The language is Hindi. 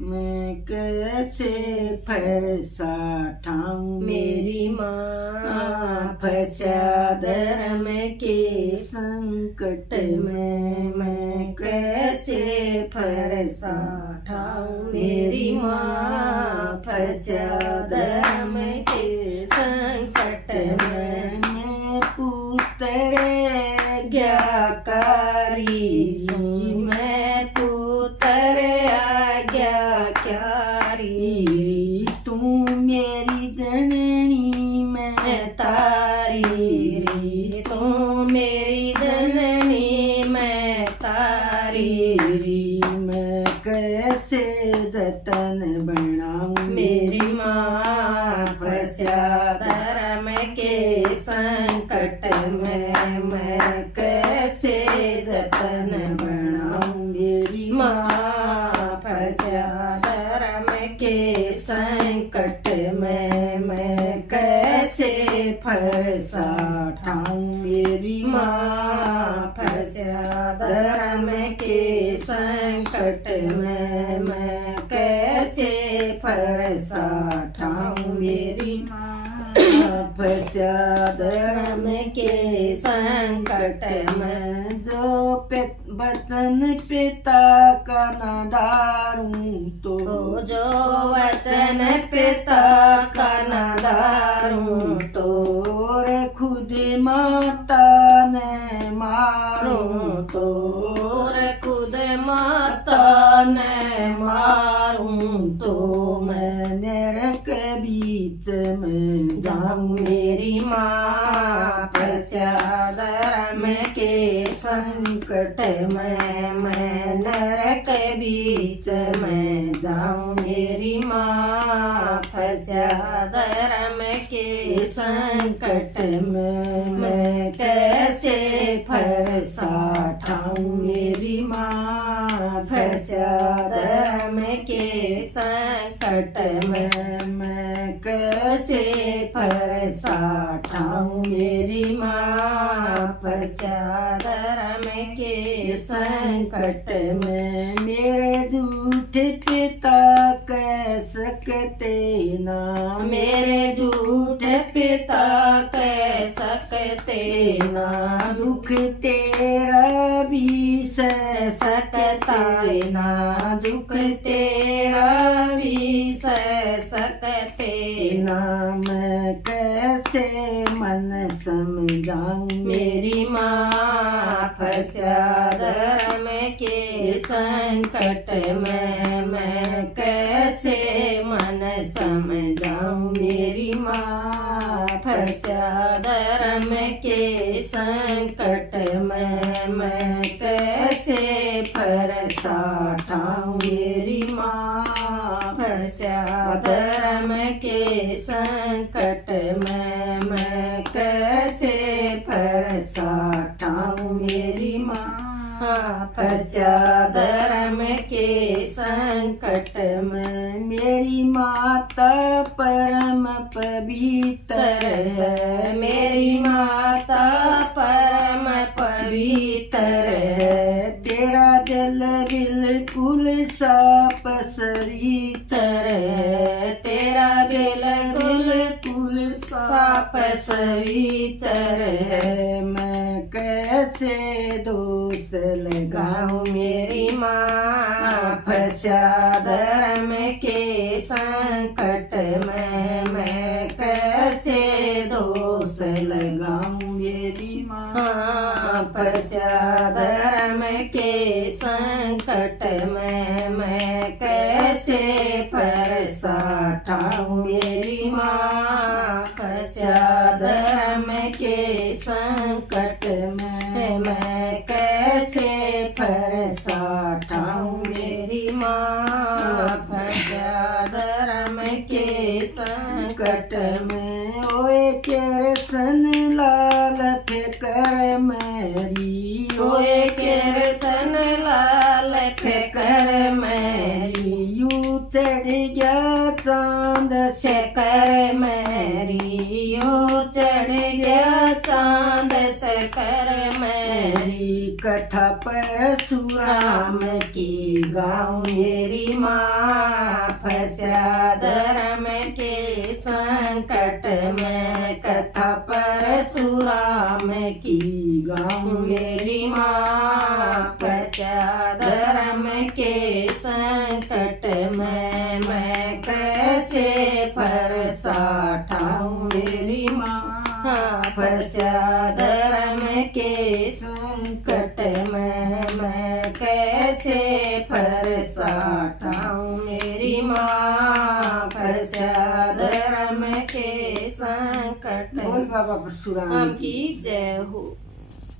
मैं कैसे फरसा ठाऊं मेरी माँ फंसा धर्म के संकट में, मैं कैसे फरसा ठाऊं। मेरी माँ फंसा धर्म के संकट में, मैं पुत्र आज्ञाकारी मैं पुत्र आज्ञाकारी। तू मेरी जननी मैं तारी रे, तू मेरी जननी मैं तारी रे। मैं कैसे जतन बनाऊं। मेरी माँ फंसा धर्म के संकट में, मैं कैसे जतन बनाऊं। मेरी माँ फंसा धर्म के संकट में, मैं कैसे फरसा ठाऊं। मेरी माँ फंसा धर्म के संकट में, मैं कैसे फरसा ठाऊं। मेरी माँ फंसा धर्म के संकट में, जो वतन पिता का न दारूं तो जो वचन पिता का न दारूं तोर खुद माता ने मारूं तोर खुद माता ने मारूं तो मैं नरक बीच में जाऊं। मेरी माँ फंसा धर्म के संकट में, मैं नरक बीच में जाऊं। मेरी माँ फंसा धर्म के संकट में, मैं कैसे फरसा ठाऊं। मेरी माँ फंसा धर्म के संकट में, मैं कैसे फरसा ठाऊं। मेरी माँ फंसा धर्म के संकट में, मेरे झूठ पिता कह सकते ना। मेरे झूठ पिता कह सकते ना। दुख तेरा भी सह सकता ना, दुख तेरा भी सह सकते ना। मैं कैसे मन समझाऊं। मेरी माँ फंसा धर्म के संकट में, मैं कैसे मन समझाऊं। मेरी माँ फंसा धर्म के संकट में, मैं कैसे फरसा ठाऊं। मेरी माँ फंसा धर्म के संकट में, मैं कैसे फरसा ठाऊं। मेरी माँ फंसा धर्म के संकट में, मेरी माता परम पवित्र है। मेरी माता परम पवित्र है। तेरा दिल बिल्कुल साफ सरीचर है। तेरा बिल्कुल साफ सरीचर है। मैं कैसे दोष लगाऊं। मेरी माँ फंसा धर्म के संकट में, मैं कैसे दोष लगाऊं। मेरी माँ फंसा धर्म के संकट में, मैं कैसे फरसा ठाऊं। मेरी माँ फंसा धर्म के संकट में, मैं कैसे फरसा ठाऊं। मेरी माँ फंसा धर्म के संकट में, ओए केरसन लाल फिकर मेरी। ओए केरसन लाल फिकर मेरी। यूं चढ़ गया चांद शकर मेरी। यूं चढ़ गया चांद शकर मेरी। कथा परशुराम की गाऊं। मेरी माँ फंसा धर्म के संकट में कथा परशुराम की गाऊं मेरी माँ फंसा धर्म के संकट में मैं कैसे फरसा ठाऊं मेरी माँ फंसा धर्म के संकट में मैं कैसे फरसा ठाऊं मेरी माँ फंसा धर्म के संकट बोल बाबा परशुराम हम की जय हो।